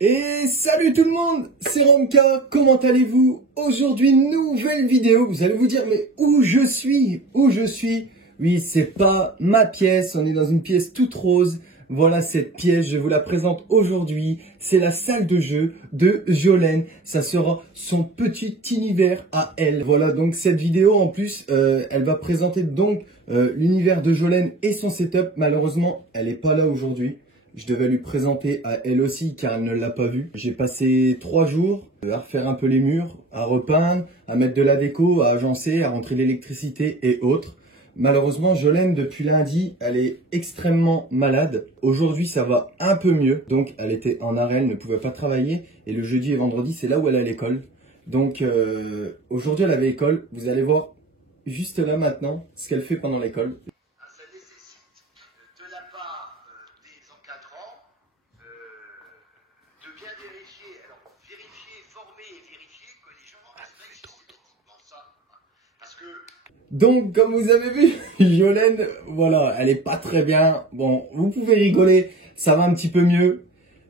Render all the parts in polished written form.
Et salut tout le monde, c'est Romka, comment allez-vous? Aujourd'hui, nouvelle vidéo, vous allez vous dire, mais où je suis? Où je suis? Oui, c'est pas ma pièce, on est dans une pièce toute rose. Voilà cette pièce, je vous la présente aujourd'hui. C'est la salle de jeu de Jolene. Ça sera son petit univers à elle. Voilà, donc cette vidéo en plus, elle va présenter donc l'univers de Jolene et son setup. Malheureusement, elle n'est pas là aujourd'hui. Je devais lui présenter à elle aussi car elle ne l'a pas vu. J'ai passé 3 jours à refaire un peu les murs, à repeindre, à mettre de la déco, à agencer, à rentrer l'électricité et autres. Malheureusement, Jolene, depuis lundi, elle est extrêmement malade. Aujourd'hui, ça va un peu mieux. Donc, elle était en arrêt, elle ne pouvait pas travailler. Et le jeudi et vendredi, c'est là où elle est à l'école. Donc, aujourd'hui, elle avait école. Vous allez voir juste là maintenant ce qu'elle fait pendant l'école. Ça nécessite de la part des encadrants de bien vérifier, former et vérifier que les gens respectent systématiquement ça. Parce que Donc, comme vous avez vu, Jolene, voilà, elle est pas très bien. Bon, vous pouvez rigoler, ça va un petit peu mieux.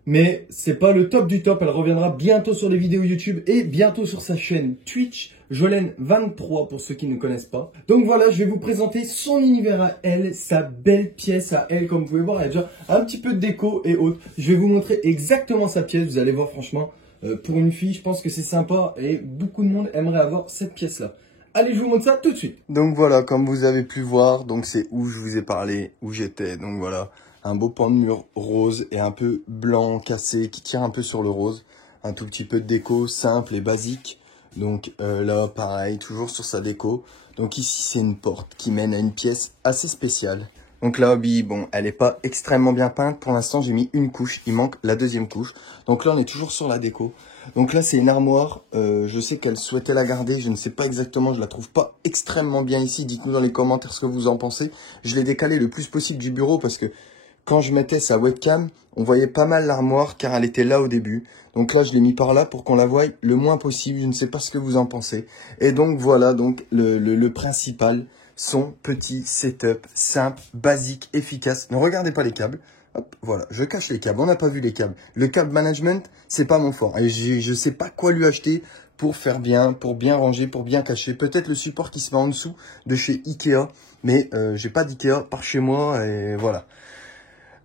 Mais c'est pas le top du top. Elle reviendra bientôt sur les vidéos YouTube et bientôt sur sa chaîne Twitch, Jolene23 pour ceux qui ne connaissent pas. Donc voilà, je vais vous présenter son univers à elle, sa belle pièce à elle. Comme vous pouvez voir, elle a déjà un petit peu de déco et autres. Je vais vous montrer exactement sa pièce. Vous allez voir, franchement, pour une fille, je pense que c'est sympa et beaucoup de monde aimerait avoir cette pièce-là. Allez, je vous montre ça tout de suite. Donc voilà, comme vous avez pu voir, donc c'est où je vous ai parlé, où j'étais. Donc voilà, un beau pan de mur rose et un peu blanc cassé qui tire un peu sur le rose. Un tout petit peu de déco simple et basique. Donc là, pareil, toujours sur sa déco. Donc ici, c'est une porte qui mène à une pièce assez spéciale. Donc là, oui, bon, elle n'est pas extrêmement bien peinte. Pour l'instant, j'ai mis une couche. Il manque la deuxième couche. Donc là, on est toujours sur la déco. Donc là, c'est une armoire. Je sais qu'elle souhaitait la garder. Je ne sais pas exactement. Je la trouve pas extrêmement bien ici. Dites-nous dans les commentaires ce que vous en pensez. Je l'ai décalé le plus possible du bureau parce que quand je mettais sa webcam, on voyait pas mal l'armoire car elle était là au début. Donc là, je l'ai mis par là pour qu'on la voie le moins possible. Je ne sais pas ce que vous en pensez. Et donc voilà, donc le principal, son petit setup simple, basique, efficace. Ne regardez pas les câbles. Hop, voilà, je cache les câbles. On n'a pas vu les câbles. Le câble management, c'est pas mon fort. Et je sais pas quoi lui acheter pour faire bien, pour bien ranger, pour bien cacher. Peut-être le support qui se met en dessous de chez Ikea. Mais j'ai pas d'Ikea par chez moi et voilà.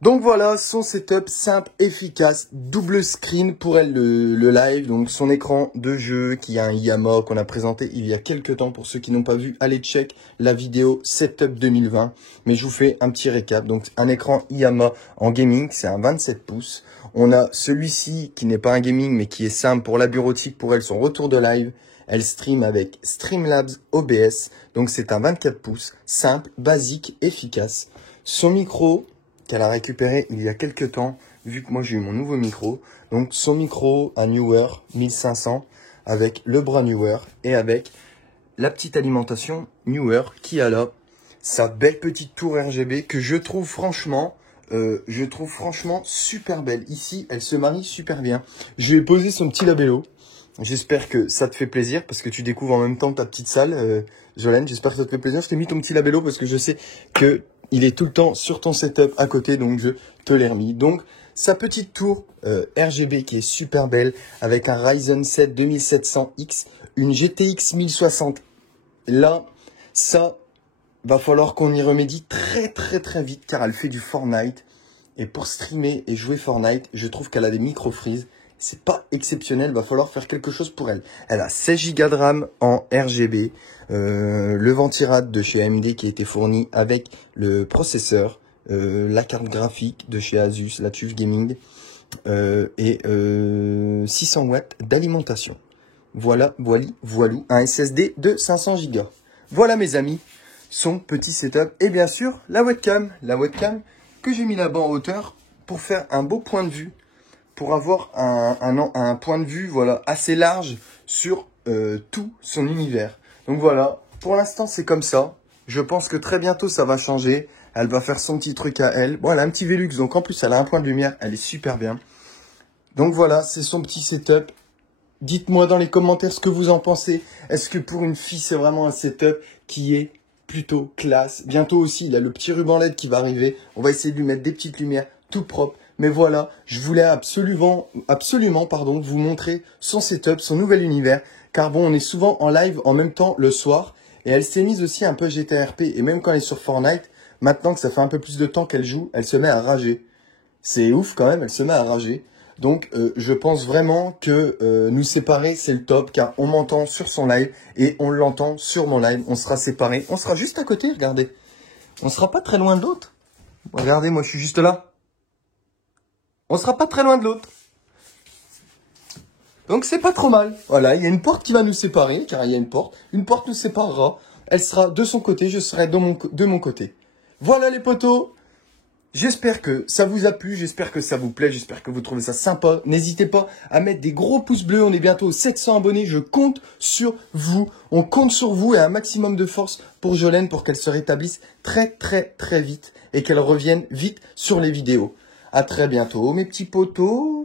Donc voilà, son setup simple, efficace, double screen pour elle le live. Donc son écran de jeu qui a un Yamaha qu'on a présenté il y a quelques temps. Pour ceux qui n'ont pas vu, allez check la vidéo Setup 2020. Mais je vous fais un petit récap. Donc un écran Yamaha en gaming, c'est un 27 pouces. On a celui-ci qui n'est pas un gaming mais qui est simple pour la bureautique. Pour elle, son retour de live. Elle stream avec Streamlabs OBS. Donc c'est un 24 pouces, simple, basique, efficace. Son micro qu'elle a récupéré il y a quelques temps, vu que moi j'ai eu mon nouveau micro. Donc son micro à Neewer 1500 avec le bras Neewer et avec la petite alimentation Neewer qui a là sa belle petite tour RGB que je trouve franchement super belle. Ici, elle se marie super bien. Je lui ai posé son petit labello. J'espère que ça te fait plaisir parce que tu découvres en même temps ta petite salle, Jolene. J'espère que ça te fait plaisir. Je t'ai mis ton petit labello parce que je sais que il est tout le temps sur ton setup à côté, donc je te l'ai remis. Donc, sa petite tour RGB qui est super belle avec un Ryzen 7 2700X, une GTX 1060. Là, ça va falloir qu'on y remédie très vite car elle fait du Fortnite. Et pour streamer et jouer Fortnite, je trouve qu'elle a des micro-freezes. C'est pas exceptionnel, va falloir faire quelque chose pour elle. Elle a 16 Go de RAM en RGB, le ventirad de chez AMD qui a été fourni avec le processeur, la carte graphique de chez Asus, la TUF Gaming, et 600 watts d'alimentation. Voilà, voilou, un SSD de 500 Go. Voilà mes amis, son petit setup. Et bien sûr, la webcam que j'ai mis là-bas en hauteur pour faire un beau point de vue. Pour avoir un point de vue voilà, assez large sur tout son univers. Donc voilà, pour l'instant c'est comme ça. Je pense que très bientôt ça va changer. Elle va faire son petit truc à elle. Bon, elle a un petit Velux, donc en plus elle a un point de lumière. Elle est super bien. Donc voilà, c'est son petit setup. Dites-moi dans les commentaires ce que vous en pensez. Est-ce que pour une fille c'est vraiment un setup qui est plutôt classe? Bientôt aussi, il a le petit ruban LED qui va arriver. On va essayer de lui mettre des petites lumières tout propre. Mais voilà, je voulais absolument, pardon, vous montrer son setup, son nouvel univers. Car bon, on est souvent en live en même temps le soir. Et elle s'est mise aussi un peu GTRP. Et même quand elle est sur Fortnite, maintenant que ça fait un peu plus de temps qu'elle joue, elle se met à rager. C'est ouf quand même, elle se met à rager. Donc je pense vraiment que nous séparer, c'est le top. Car on m'entend sur son live et on l'entend sur mon live. On sera séparés. On sera juste à côté, regardez. On sera pas très loin de l'autre. Regardez, moi je suis juste là. On sera pas très loin de l'autre. Donc c'est pas trop mal. Voilà, il y a une porte qui va nous séparer, car il y a une porte. Une porte nous séparera. Elle sera de son côté, je serai de mon côté. Voilà les potos. J'espère que ça vous a plu, j'espère que ça vous plaît, j'espère que vous trouvez ça sympa. N'hésitez pas à mettre des gros pouces bleus, on est bientôt aux 700 abonnés, je compte sur vous. On compte sur vous et un maximum de force pour Jolène pour qu'elle se rétablisse très très très vite et qu'elle revienne vite sur les vidéos. À très bientôt mes petits potos.